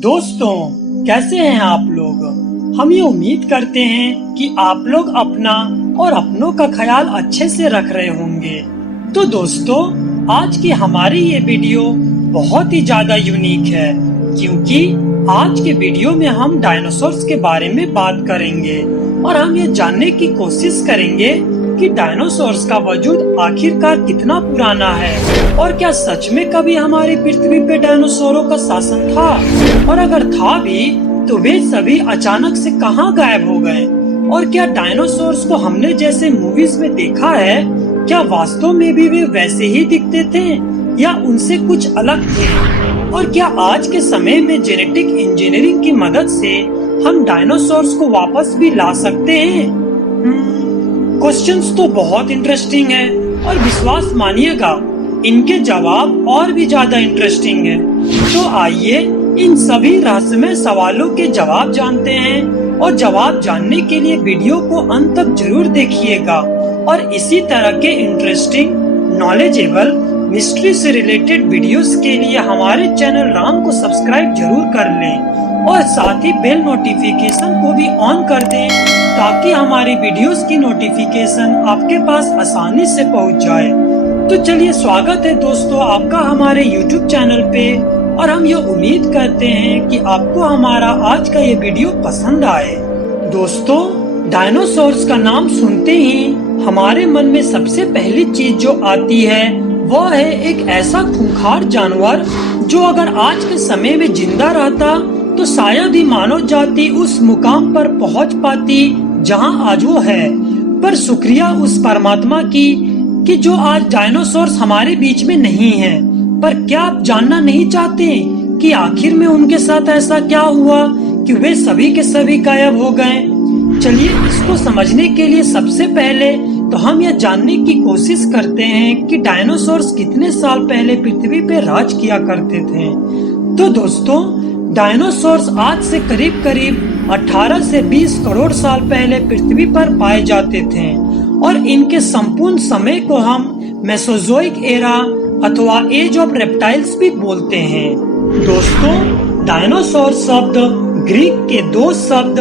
दोस्तों, कैसे हैं आप लोग। हम ये उम्मीद करते हैं कि आप लोग अपना और अपनों का ख्याल अच्छे से रख रहे होंगे। तो दोस्तों, आज की हमारी ये वीडियो बहुत ही ज्यादा यूनिक है, क्योंकि आज के वीडियो में हम डायनासोर्स के बारे में बात करेंगे और हम ये जानने की कोशिश करेंगे कि डायनासोर्स का वजूद आखिरकार कितना पुराना है और क्या सच में कभी हमारी पृथ्वी पे डायनासोरों का शासन था, और अगर था भी तो वे सभी अचानक से कहां गायब हो गए, और क्या डायनासोर्स को हमने जैसे मूवीज में देखा है, क्या वास्तव में भी वे वैसे ही दिखते थे या उनसे कुछ अलग थे, और क्या आज के समय में जेनेटिक इंजीनियरिंग की मदद से हम डायनासोर्स को वापस भी ला सकते हैं। क्वेश्चंस तो बहुत इंटरेस्टिंग है और विश्वास मानिएगा इनके जवाब और भी ज्यादा इंटरेस्टिंग है। तो आइए इन सभी रहस्यमय सवालों के जवाब जानते हैं, और जवाब जानने के लिए वीडियो को अंत तक जरूर देखिएगा, और इसी तरह के इंटरेस्टिंग, नॉलेजेबल, मिस्ट्री से रिलेटेड वीडियोस के लिए हमारे चैनल राम को सब्सक्राइब जरूर कर लें और साथ ही बेल नोटिफिकेशन को भी ऑन कर दें, ताकि हमारी वीडियोस की नोटिफिकेशन आपके पास आसानी से पहुंच जाए। तो चलिए, स्वागत है दोस्तों आपका हमारे YouTube चैनल पे, और हम ये उम्मीद करते हैं कि आपको हमारा आज का ये वीडियो पसंद आए। दोस्तों, डायनासोर्स का नाम सुनते ही हमारे मन में सबसे पहली चीज जो आती है वह है एक ऐसा खूंखार जानवर जो अगर आज के समय में जिंदा रहता तो शायद ही मानव जाति उस मुकाम पर पहुंच पाती जहां आज वो है। पर शुक्रिया उस परमात्मा की कि जो आज डायनासोर्स हमारे बीच में नहीं है। पर क्या आप जानना नहीं चाहते कि आखिर में उनके साथ ऐसा क्या हुआ कि वे सभी के सभी गायब हो गए। चलिए, इसको समझने के लिए सबसे पहले तो हम यह जानने की कोशिश करते हैं कि डायनासोर्स कितने साल पहले पृथ्वी पे राज किया करते थे। तो दोस्तों, डायनासोर्स आज से करीब करीब 18 से 20 करोड़ साल पहले पृथ्वी पर पाए जाते थे, और इनके संपूर्ण समय को हम मेसोजोइक एरा अथवा एज ऑफ रेप्टाइल्स भी बोलते हैं। दोस्तों, डायनासोर शब्द ग्रीक के दो शब्द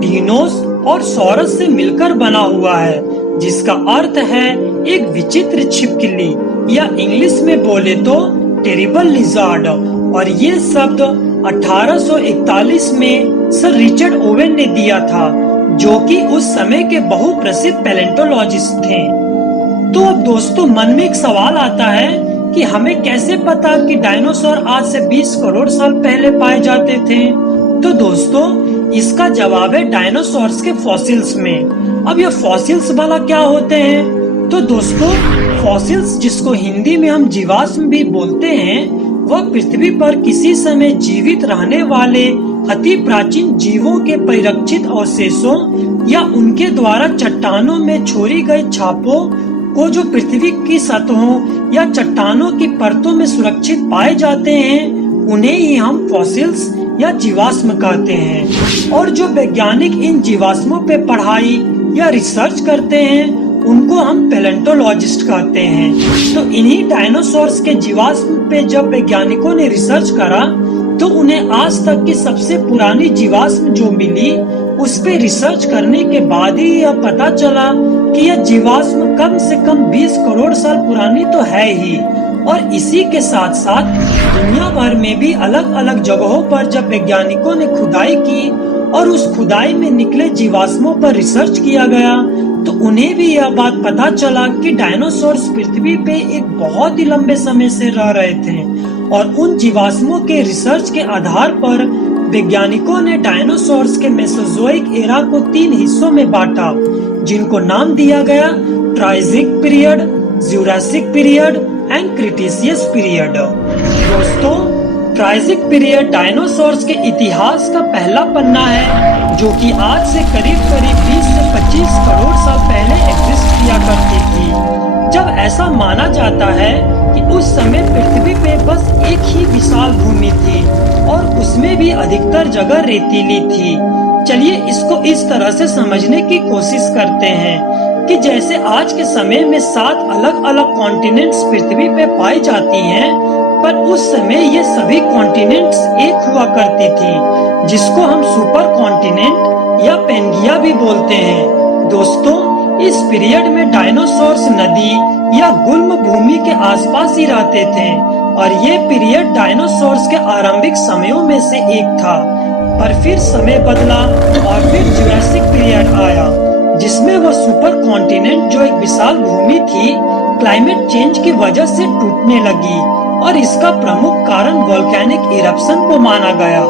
डीनोस और सौरस से मिलकर बना हुआ है, जिसका अर्थ है एक विचित्र छिपकली, या इंग्लिश में बोले तो टेरिबल लिजार्ड। और ये शब्द 1841 में सर रिचर्ड ओवेन ने दिया था, जो कि उस समय के बहुप्रसिद्ध पैलेंटोलॉजिस्ट थे। तो अब दोस्तों, मन में एक सवाल आता है कि हमें कैसे पता कि डायनासोर आज से 20 करोड़ साल पहले पाए जाते थे। तो दोस्तों, इसका जवाब है डायनासोर्स के फॉसिल्स में। अब ये फॉसिल्स भला क्या होते हैं? तो दोस्तों, फॉसिल्स, जिसको हिंदी में हम जीवाश्म भी बोलते हैं, वह पृथ्वी पर किसी समय जीवित रहने वाले अति प्राचीन जीवों के परिरक्षित अवशेषों या उनके द्वारा चट्टानों में छोड़ी गई छापों को जो पृथ्वी की सतहों या चट्टानों की परतों में सुरक्षित पाए जाते हैं, उन्हें ही हम फॉसिल्स या जीवाश्म कहते हैं। और जो वैज्ञानिक इन जीवाश्मों पे पढ़ाई या रिसर्च करते हैं, उनको हम पैलेंटोलॉजिस्ट कहते हैं। तो इन्हीं डायनासोर्स के जीवाश्म पे जब वैज्ञानिकों ने रिसर्च करा, तो उन्हें आज तक की सबसे पुरानी जीवाश्म जो मिली, उस पे रिसर्च करने के बाद ही यह पता चला कि यह जीवाश्म कम से कम 20 करोड़ साल पुरानी तो है ही। और इसी के साथ साथ दुनिया भर में भी अलग अलग जगहों पर जब वैज्ञानिकों ने खुदाई की और उस खुदाई में निकले जीवाश्मों पर रिसर्च किया गया, तो उन्हें भी यह बात पता चला कि डायनासोर्स पृथ्वी पे एक बहुत ही लंबे समय से रह रहे थे। और उन जीवाश्मों के रिसर्च के आधार पर वैज्ञानिकों ने डायनासोर्स के मेसोजोइक एरा को 3 हिस्सों में बांटा, जिनको नाम दिया गया Triassic period, Jurassic period and Cretaceous period. दोस्तों, ट्राइजिक पीरियड डायनासोर्स के इतिहास का पहला पन्ना है, जो कि आज से करीब 20 से 25 करोड़ साल पहले एग्जिस्ट किया करती थी। जब ऐसा माना जाता है कि उस समय पृथ्वी पे बस एक ही विशाल भूमि थी और उसमें भी अधिकतर जगह रेतीली थी। चलिए, इसको इस तरह से समझने की कोशिश करते हैं कि जैसे आज के समय में 7 अलग अलग कॉन्टिनेंट्स पृथ्वी पे पाई जाती हैं, पर उस समय ये सभी कॉन्टिनेंट्स एक हुआ करती थी, जिसको हम सुपर कॉन्टिनेंट या पेंगिया भी बोलते हैं। दोस्तों, इस पीरियड में डायनासोर्स नदी या गुल्म भूमि के आसपास ही रहते थे और ये पीरियड डायनासोर्स के आरंभिक समयों में से एक था। पर फिर समय बदला और फिर जुरासिक पीरियड आया, जिसमें वो सुपर कॉन्टिनेंट जो एक विशाल भूमि थी, क्लाइमेट चेंज की वजह से टूटने लगी और इसका प्रमुख कारण वोल्केनिक इरप्शन को माना गया।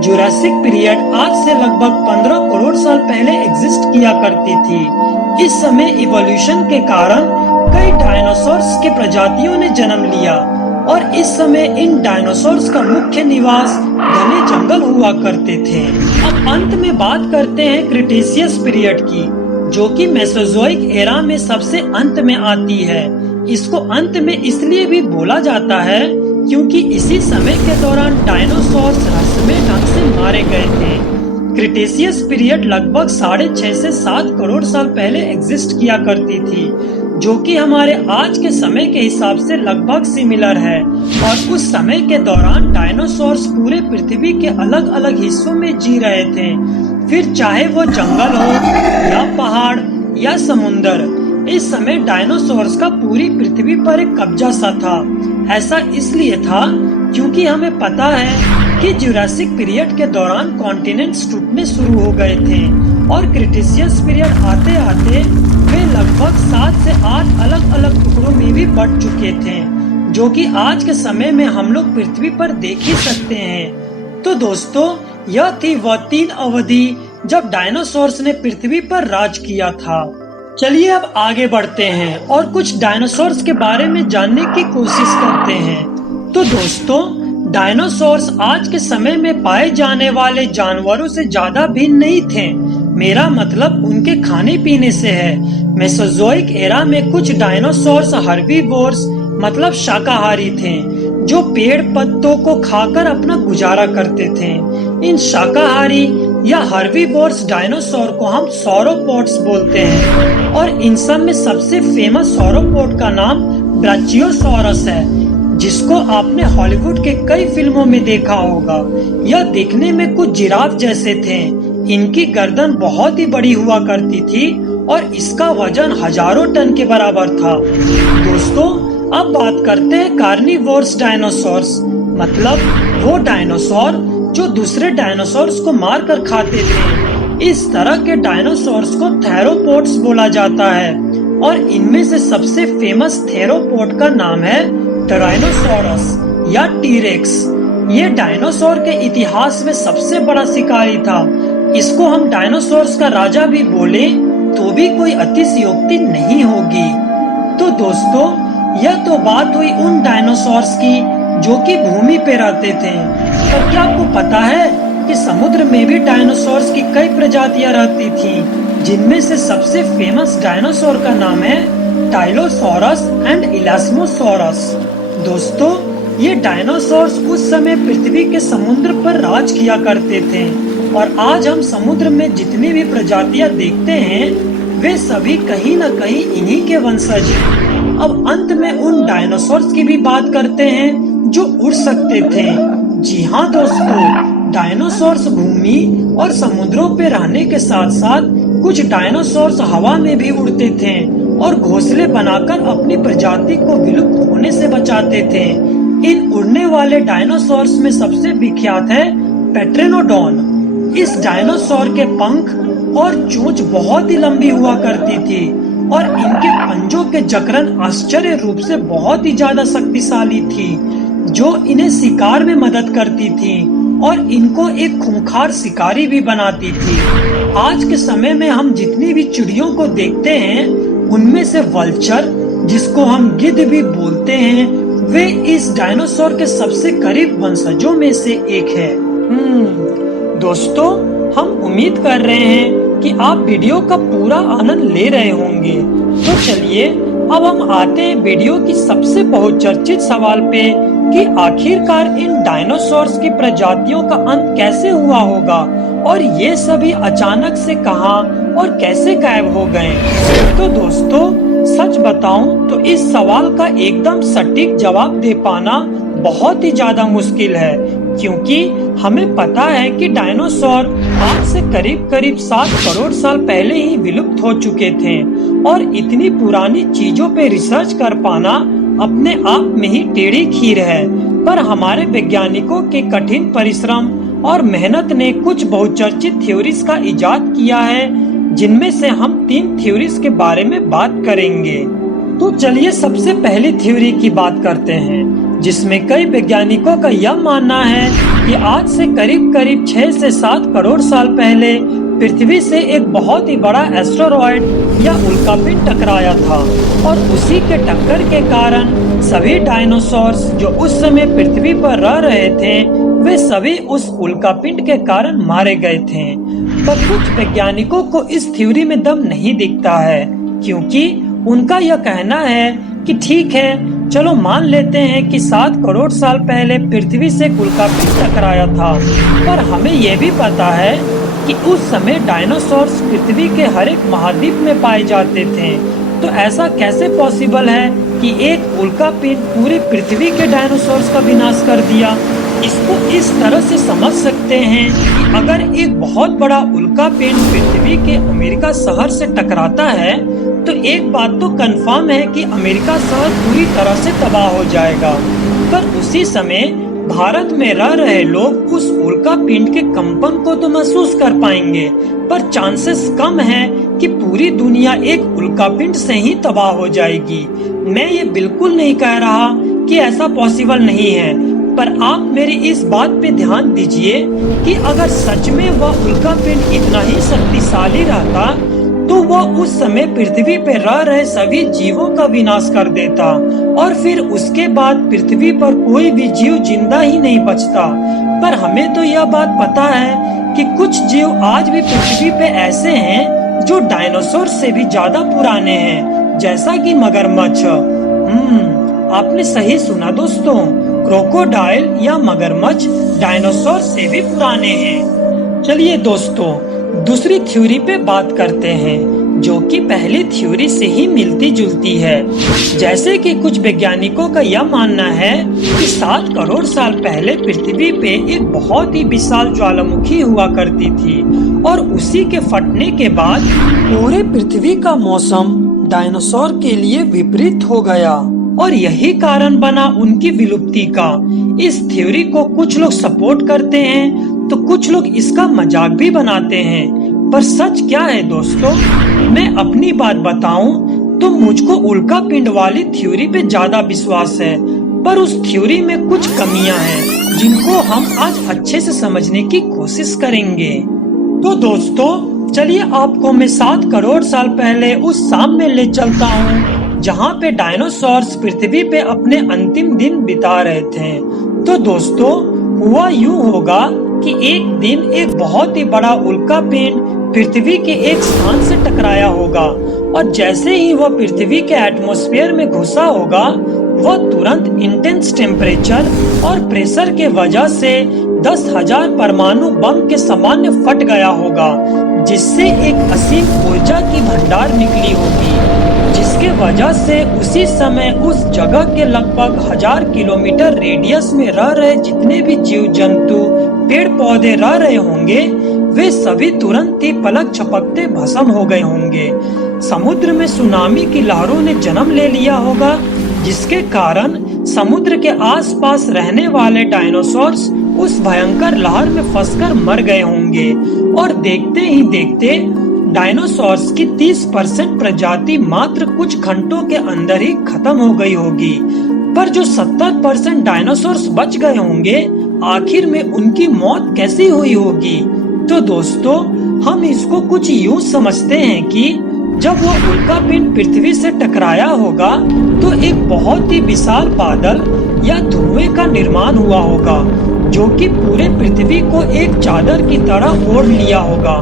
जुरासिक पीरियड आज से लगभग 15 करोड़ साल पहले एग्जिस्ट किया करती थी। इस समय इवोल्यूशन के कारण कई डायनासोर्स के प्रजातियों ने जन्म लिया और इस समय इन डायनासोर्स का मुख्य निवास घने जंगल हुआ करते थे। अब अंत में बात करते हैं क्रिटेशियस पीरियड की, जो कि मेसोजोइक एरा में सबसे अंत में आती है। इसको अंत में इसलिए भी बोला जाता है क्योंकि इसी समय के दौरान डायनासोर्स रहस्यमय ढंग से मारे गए थे। क्रिटेशियस पीरियड लगभग 6.5 से 7 करोड़ साल पहले एग्जिस्ट किया करती थी, जो कि हमारे आज के समय के हिसाब से लगभग सिमिलर है। और उस समय के दौरान डायनासोर्स पूरे पृथ्वी के अलग अलग हिस्सों में जी रहे थे, फिर चाहे वो जंगल हो या पहाड़ या समुंदर। इस समय डायनासोर्स का पूरी पृथ्वी पर एक कब्जा सा था। ऐसा इसलिए था क्योंकि हमें पता है कि जुरासिक पीरियड के दौरान कॉन्टिनेंट्स टूटने शुरू हो गए थे और क्रिटेशियस पीरियड आते आते वे लगभग 7 से 8 अलग अलग टुकड़ों में भी बंट चुके थे, जो कि आज के समय में हम लोग पृथ्वी पर देख ही सकते हैं। तो दोस्तों, यह थी वह 3 अवधि जब डायनासोर्स ने पृथ्वी पर राज किया था। चलिए अब आगे बढ़ते हैं और कुछ डायनासोर्स के बारे में जानने की कोशिश करते हैं। तो दोस्तों, डायनासोर्स आज के समय में पाए जाने वाले जानवरों से ज्यादा भिन्न नहीं थे। मेरा मतलब उनके खाने पीने से है। मेसोजोइक एरा में कुछ डायनासोर्स हर्बीवोर्स मतलब शाकाहारी थे, जो पेड़ पत्तों को खाकर अपना गुजारा करते थे। इन शाकाहारी या हर्बीवोर्स डायनासोर को हम सॉरोपोड्स बोलते हैं और इन सब में सबसे फेमस सॉरोपोड का नाम ब्राचियोसॉरस है, जिसको आपने हॉलीवुड के कई फिल्मों में देखा होगा। यह दिखने में कुछ जिराफ जैसे थे। इनकी गर्दन बहुत ही बड़ी हुआ करती थी और इसका वजन हजारों टन के बराबर था। दोस्तों, अब बात करते हैं कार्निवोरस डायनासोर्स, मतलब वो डायनासोर जो दूसरे डायनासोर्स को मार कर खाते थे। इस तरह के डायनासोर्स को थेरोपोड्स बोला जाता है और इनमें से सबसे फेमस थेरोपोड का नाम है टायरानोसोरस या टीरेक्स। ये डायनासोर के इतिहास में सबसे बड़ा शिकारी था। इसको हम डायनासोर्स का राजा भी बोले तो भी कोई अतिशयोक्ति नहीं होगी। तो दोस्तों, यह तो बात हुई उन डायनासोर्स की जो कि भूमि पे रहते थे। पर क्या आपको पता है कि समुद्र में भी डायनासोर्स की कई प्रजातियां रहती थी, जिनमें से सबसे फेमस डायनासोर का नाम है टाइलोसोरस एंड इलास्मोसोरस। दोस्तों, ये डायनासोर्स उस समय पृथ्वी के समुद्र पर राज किया करते थे और आज हम समुद्र में जितनी भी प्रजातियां देखते हैं, वे सभी कहीं न कहीं इन्हीं के वंशज हैं। अब अंत में उन डायनासोर्स की भी बात करते हैं जो उड़ सकते थे। जी हाँ दोस्तों, डायनासोर्स भूमि और समुद्रों पे रहने के साथ साथ कुछ डायनासोर्स हवा में भी उड़ते थे और घोंसले बनाकर अपनी प्रजाति को विलुप्त होने से बचाते थे। इन उड़ने वाले डायनासोर्स में सबसे विख्यात है पेट्रेनोडॉन। इस डायनासोर के पंख और चोंच बहुत ही लंबी हुआ करती थी और इनके पंजों के जकड़न आश्चर्य रूप से बहुत ही ज्यादा शक्तिशाली थी, जो इन्हें शिकार में मदद करती थी और इनको एक खूंखार शिकारी भी बनाती थी। आज के समय में हम जितनी भी चिड़ियों को देखते हैं, उनमें से वल्चर, जिसको हम गिद्ध भी बोलते हैं, वे इस डायनासोर के सबसे करीब वंशजों में से एक है। दोस्तों, हम उम्मीद कर रहे हैं कि आप वीडियो का पूरा आनंद ले रहे होंगे। तो चलिए अब हम आते हैं वीडियो की सबसे बहुचर्चित सवाल पे कि आखिरकार इन डायनासोर्स की प्रजातियों का अंत कैसे हुआ होगा और ये सभी अचानक से कहां और कैसे गायब हो गए? तो दोस्तों, सच बताऊं तो इस सवाल का एकदम सटीक जवाब दे पाना बहुत ही ज्यादा मुश्किल है, क्योंकि हमें पता है कि डायनासोर आज से करीब करीब 7 करोड़ साल पहले ही विलुप्त हो चुके थे और इतनी पुरानी चीजों पे रिसर्च कर पाना अपने आप में ही टेढ़ी खीर है। पर हमारे वैज्ञानिकों के कठिन परिश्रम और मेहनत ने कुछ बहुचर्चित थ्योरीज का इजाद किया है, जिनमें से हम 3 थ्योरीज के बारे में बात करेंगे। तो चलिए सबसे पहली थ्योरी की बात करते हैं, जिसमें कई वैज्ञानिकों का यह मानना है कि आज से करीब करीब 6 से 7 करोड़ साल पहले पृथ्वी से एक बहुत ही बड़ा एस्टेरॉयड या उल्कापिंड टकराया था और उसी के टक्कर के कारण सभी डायनासोर्स जो उस समय पृथ्वी पर रह रहे थे, वे सभी उस उल्कापिंड के कारण मारे गए थे। पर कुछ वैज्ञानिकों को इस थ्योरी में दम नहीं दिखता है, क्योंकि उनका यह कहना है कि ठीक है, चलो मान लेते हैं कि 7 करोड़ साल पहले पृथ्वी से उल्कापिंड टकराया था, पर हमें यह भी पता है कि उस समय डायनासोर्स पृथ्वी के हर एक महाद्वीप में पाए जाते थे। तो ऐसा कैसे पॉसिबल है कि एक उल्कापिंड पूरी पृथ्वी के डायनासोर्स का विनाश कर दिया? इसको इस तरह से समझ सकते हैं कि अगर एक बहुत बड़ा उल्कापिंड पृथ्वी के अमेरिका शहर से टकराता है, तो एक बात तो कंफर्म है कि अमेरिका शहर पूरी तरह से तबाह हो जाएगा। पर उसी समय भारत में रह रहे लोग उस उल्कापिंड के कंपन को तो महसूस कर पाएंगे, पर चांसेस कम है कि पूरी दुनिया एक उल्कापिंड से ही तबाह हो जाएगी। मैं ये बिल्कुल नहीं कह रहा कि ऐसा पॉसिबल नहीं है, पर आप मेरी इस बात पे ध्यान दीजिए कि अगर सच में वह उल्कापिंड इतना ही शक्तिशाली रहता, तो वह उस समय पृथ्वी पे रह रहे सभी जीवों का विनाश कर देता और फिर उसके बाद पृथ्वी पर कोई भी जीव जिंदा ही नहीं बचता। पर हमें तो यह बात पता है कि कुछ जीव आज भी पृथ्वी पे ऐसे हैं जो डायनासोर से भी ज्यादा पुराने हैं, जैसा कि मगरमच्छ। आपने सही सुना दोस्तों, क्रोकोडाइल या मगरमच्छ डायनासोर से भी पुराने हैं। चलिए दोस्तों, दूसरी थ्योरी पे बात करते हैं, जो कि पहली थ्योरी से ही मिलती जुलती है। जैसे कि कुछ वैज्ञानिकों का यह मानना है कि 7 करोड़ साल पहले पृथ्वी पे एक बहुत ही विशाल ज्वालामुखी हुआ करती थी और उसी के फटने के बाद पूरे पृथ्वी का मौसम डायनासोर के लिए विपरीत हो गया और यही कारण बना उनकी विलुप्ति का। इस थ्योरी को कुछ लोग सपोर्ट करते हैं तो कुछ लोग इसका मजाक भी बनाते हैं। पर सच क्या है दोस्तों, मैं अपनी बात बताऊं तो मुझको उल्कापिंड वाली थ्योरी पे ज्यादा विश्वास है, पर उस थ्योरी में कुछ कमियां हैं जिनको हम आज अच्छे से समझने की कोशिश करेंगे। तो दोस्तों चलिए आपको मैं 7 करोड़ साल पहले उस शाम में ले चलता हूँ जहाँ पे डायनासोर्स पृथ्वी पे अपने अंतिम दिन बिता रहे थे। तो दोस्तों हुआ यूं होगा कि एक दिन एक बहुत ही बड़ा उल्कापिंड पृथ्वी के एक स्थान से टकराया होगा और जैसे ही वह पृथ्वी के एटमॉस्फेयर में घुसा होगा, वह तुरंत इंटेंस टेम्परेचर और प्रेशर के वजह से 10,000 परमाणु बम के सामान्य फट गया होगा, जिससे एक असीम ऊर्जा की भंडार निकली होगी, जिसके वजह से उसी समय उस जगह के लगभग 1000 किलोमीटर रेडियस में रह रहे जितने भी जीव जंतु पेड़ पौधे रह रहे होंगे, वे सभी तुरंत ही पलक झपकते भस्म हो गए होंगे। समुद्र में सुनामी की लहरों ने जन्म ले लिया होगा, जिसके कारण समुद्र के आसपास रहने वाले डायनासोर्स उस भयंकर लहर में फंसकर मर गए होंगे और देखते ही देखते डायनासोर्स की 30% प्रजाति मात्र कुछ घंटों के अंदर ही खत्म हो गई होगी। पर जो 70% डायनासोर्स बच गए होंगे, आखिर में उनकी मौत कैसी हुई होगी? तो दोस्तों हम इसको कुछ यूं समझते हैं कि जब वो उल्कापिंड पृथ्वी से टकराया होगा तो एक बहुत ही विशाल बादल या धुएं का निर्माण हुआ होगा, जो कि पूरे पृथ्वी को एक चादर की तरह ओढ़ लिया होगा।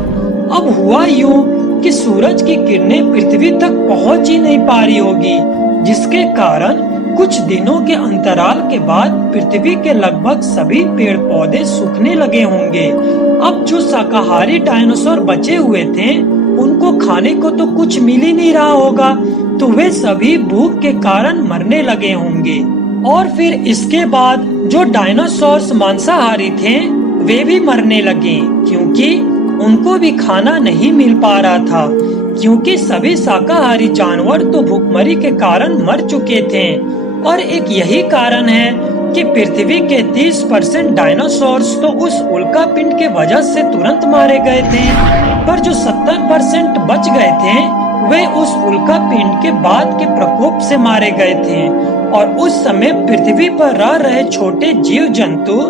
अब हुआ यूं कि सूरज की किरणें पृथ्वी तक पहुंच ही नहीं पा रही होगी, जिसके कारण कुछ दिनों के अंतराल के बाद पृथ्वी के लगभग सभी पेड़ पौधे सूखने लगे होंगे। अब जो शाकाहारी डायनासोर बचे हुए थे उनको खाने को तो कुछ मिल ही नहीं रहा होगा, तो वे सभी भूख के कारण मरने लगे होंगे। और फिर इसके बाद जो डायनासोर्स मांसाहारी थे वे भी मरने लगे, क्योंकि उनको भी खाना नहीं मिल पा रहा था, क्योंकि सभी शाकाहारी जानवर तो भूखमरी के कारण मर चुके थे। और एक यही कारण है कि पृथ्वी के 30% डायनासोर्स तो उस उल्का पिंड के वजह से तुरंत मारे गए थे, पर जो 70% बच गए थे वे उस उल्का पिंड के बाद के प्रकोप से मारे गए थे। और उस समय पृथ्वी पर रह रहे छोटे जीव जंतु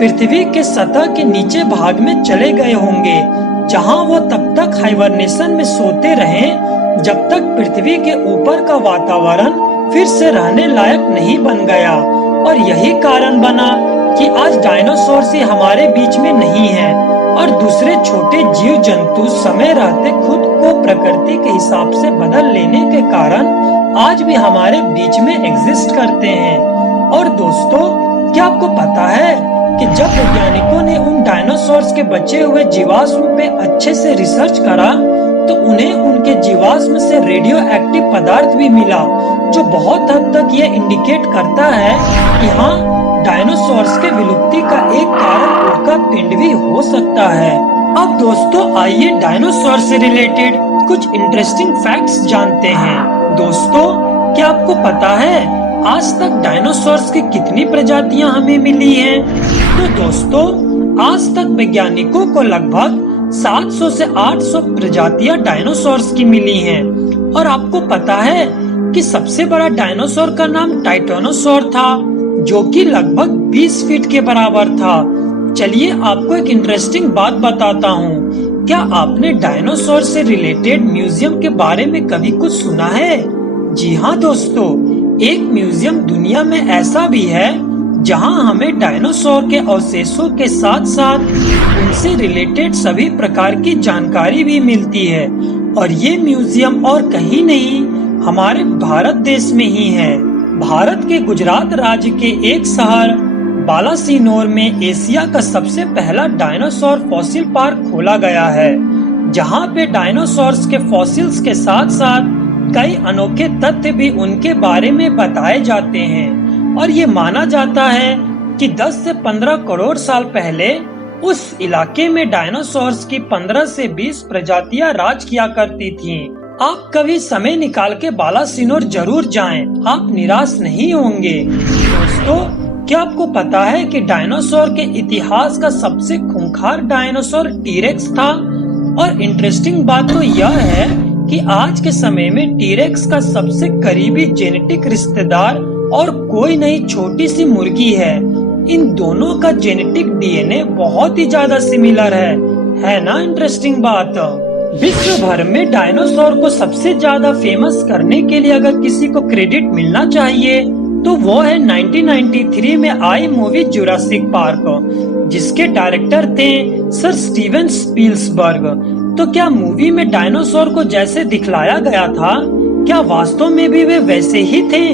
पृथ्वी के सतह के नीचे भाग में चले गए होंगे, जहां वो तब तक हाइबरनेशन में सोते रहे जब तक पृथ्वी के ऊपर का वातावरण फिर से रहने लायक नहीं बन गया। और यही कारण बना कि आज डायनासोर ही हमारे बीच में नहीं है, और दूसरे छोटे जीव जंतु समय रहते खुद को प्रकृति के हिसाब से बदल लेने के कारण आज भी हमारे बीच में एग्जिस्ट करते हैं। और दोस्तों, क्या आपको पता है कि जब वैज्ञानिकों ने उन डायनासोर्स के बचे हुए जीवाश्म पे अच्छे से रिसर्च करा तो उन्हें उनके जीवाश्म से रेडियो एक्टिव पदार्थ भी मिला, जो बहुत हद तक ये इंडिकेट करता है कि हाँ, डायनासोर्स के विलुप्ति का एक कारण उल्का पिंड भी हो सकता है। अब दोस्तों, आइए डायनासोर से रिलेटेड कुछ इंटरेस्टिंग फैक्ट्स जानते हैं। दोस्तों, क्या आपको पता है आज तक डायनासोर्स की कितनी प्रजातियां हमें मिली हैं? तो दोस्तों, आज तक वैज्ञानिकों को लगभग 700 से 800 प्रजातियां डायनासोर्स की मिली हैं। और आपको पता है कि सबसे बड़ा डायनासोर का नाम टाइटेनोसोर था, जो कि लगभग 20 फीट के बराबर था। चलिए आपको एक इंटरेस्टिंग बात बताता हूँ। क्या आपने डायनासोर से रिलेटेड म्यूजियम के बारे में कभी कुछ सुना है? जी हाँ दोस्तों, एक म्यूजियम दुनिया में ऐसा भी है जहां हमें डायनासोर के अवशेषों के साथ साथ उनसे रिलेटेड सभी प्रकार की जानकारी भी मिलती है। और ये म्यूजियम और कहीं नहीं, हमारे भारत देश में ही है। भारत के गुजरात राज्य के एक शहर बालासिनोर में एशिया का सबसे पहला डायनासोर फॉसिल पार्क खोला गया है, जहां पे डायनासोर्स के फॉसिल्स के साथ साथ कई अनोखे तथ्य भी उनके बारे में बताए जाते हैं। और ये माना जाता है कि 10 से 15 करोड़ साल पहले उस इलाके में डायनासोर्स की 15 से 20 प्रजातियां राज किया करती थीं। आप कभी समय निकाल के बालासिनोर जरूर जाएं, आप निराश नहीं होंगे। दोस्तों, क्या आपको पता है कि डायनासोर के इतिहास का सबसे खूंखार डायनासोर टीरेक्स था? और इंटरेस्टिंग बात तो यह है कि आज के समय में टीरेक्स का सबसे करीबी जेनेटिक रिश्तेदार और कोई नहीं, छोटी सी मुर्गी है। इन दोनों का जेनेटिक डीएनए बहुत ही ज्यादा सिमिलर है ना? इंटरेस्टिंग बात। विश्व भर में डायनासोर को सबसे ज्यादा फेमस करने के लिए अगर किसी को क्रेडिट मिलना चाहिए तो वो है 1993 में आई मूवी जुरासिक पार्क, जिसके डायरेक्टर थे सर स्टीवन स्पील्सबर्ग। तो क्या मूवी में डायनासोर को जैसे दिखलाया गया था, क्या वास्तव में भी वे वैसे ही थे?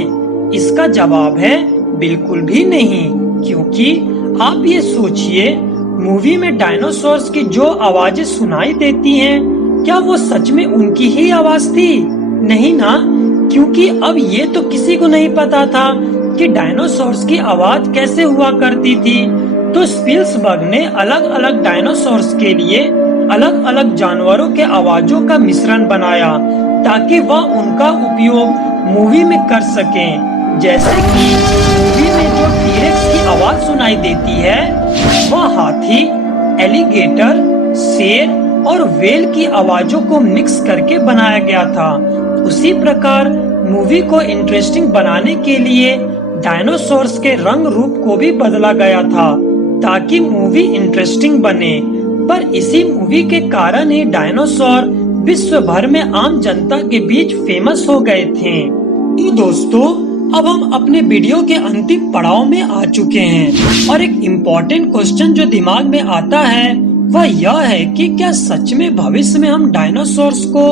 इसका जवाब है बिल्कुल भी नहीं। क्योंकि आप ये सोचिए, मूवी में डायनासोर्स की जो आवाजें सुनाई देती हैं, क्या वो सच में उनकी ही आवाज थी? नहीं ना, क्योंकि अब ये तो किसी को नहीं पता था कि डायनासोर्स की आवाज कैसे हुआ करती थी। तो स्पील्सबर्ग ने अलग अलग डायनासोर्स के लिए अलग अलग जानवरों के आवाजों का मिश्रण बनाया, ताकि वह उनका उपयोग मूवी में कर सकें। जैसे कि मूवी में जो टीरेक्स की आवाज सुनाई देती है वह हाथी, एलिगेटर, शेर और व्हेल की आवाजों को मिक्स करके बनाया गया था। उसी प्रकार मूवी को इंटरेस्टिंग बनाने के लिए डायनासोर्स के रंग रूप को भी बदला गया था, ताकि मूवी इंटरेस्टिंग बने। पर इसी मूवी के कारण ही डायनासोर विश्व भर में आम जनता के बीच फेमस हो गए थे। तो दोस्तों, अब हम अपने वीडियो के अंतिम पड़ाव में आ चुके हैं और एक इम्पोर्टेंट क्वेश्चन जो दिमाग में आता है वह यह है कि क्या सच में भविष्य में हम डायनासोर्स को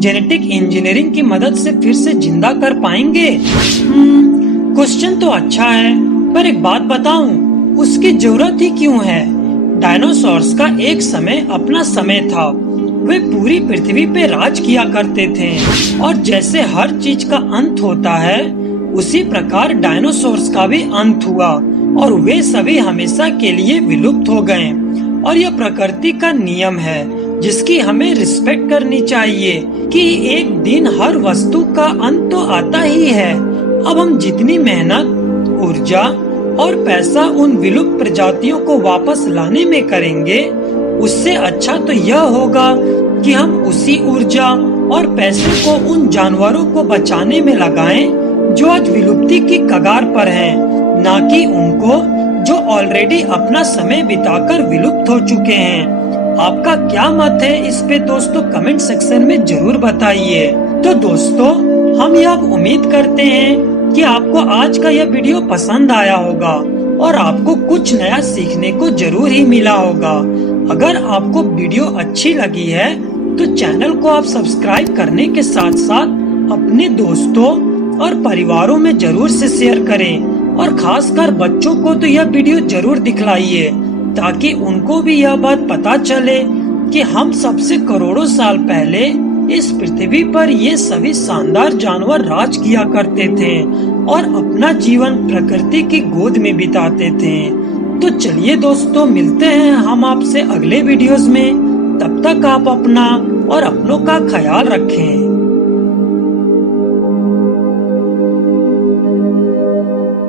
जेनेटिक इंजीनियरिंग की मदद से फिर से जिंदा कर पाएंगे? क्वेश्चन तो अच्छा है, पर एक बात बताऊं, उसकी जरूरत ही क्यों है? डायनासोर्स का एक समय अपना समय था। वे पूरी पृथ्वी पे राज किया करते थे और जैसे हर चीज का अंत होता है उसी प्रकार डायनासोर्स का भी अंत हुआ और वे सभी हमेशा के लिए विलुप्त हो गए। और यह प्रकृति का नियम है जिसकी हमें रिस्पेक्ट करनी चाहिए कि एक दिन हर वस्तु का अंत तो आता ही है। अब हम जितनी मेहनत, ऊर्जा और पैसा उन विलुप्त प्रजातियों को वापस लाने में करेंगे उससे अच्छा तो यह होगा कि हम उसी ऊर्जा और पैसे को उन जानवरों को बचाने में लगाएं जो आज विलुप्ति की कगार पर हैं, ना कि उनको जो ऑलरेडी अपना समय बिताकर विलुप्त हो चुके हैं। आपका क्या मत है इस पे दोस्तों कमेंट सेक्शन में जरूर बताइए। तो दोस्तों हम यह उम्मीद करते हैं कि आपको आज का यह वीडियो पसंद आया होगा और आपको कुछ नया सीखने को जरूर ही मिला होगा। अगर आपको वीडियो अच्छी लगी है तो चैनल को आप सब्सक्राइब करने के साथ साथ अपने दोस्तों और परिवारों में जरूर से शेयर करें और खासकर बच्चों को तो यह वीडियो जरूर दिखलाइए ताकि उनको भी यह बात पता चले कि हम सबसे करोड़ों साल पहले इस पृथ्वी पर ये सभी शानदार जानवर राज किया करते थे और अपना जीवन प्रकृति की गोद में बिताते थे। तो चलिए दोस्तों मिलते हैं हम आपसे अगले वीडियोस में। तब तक आप अपना और अपनों का ख्याल रखें।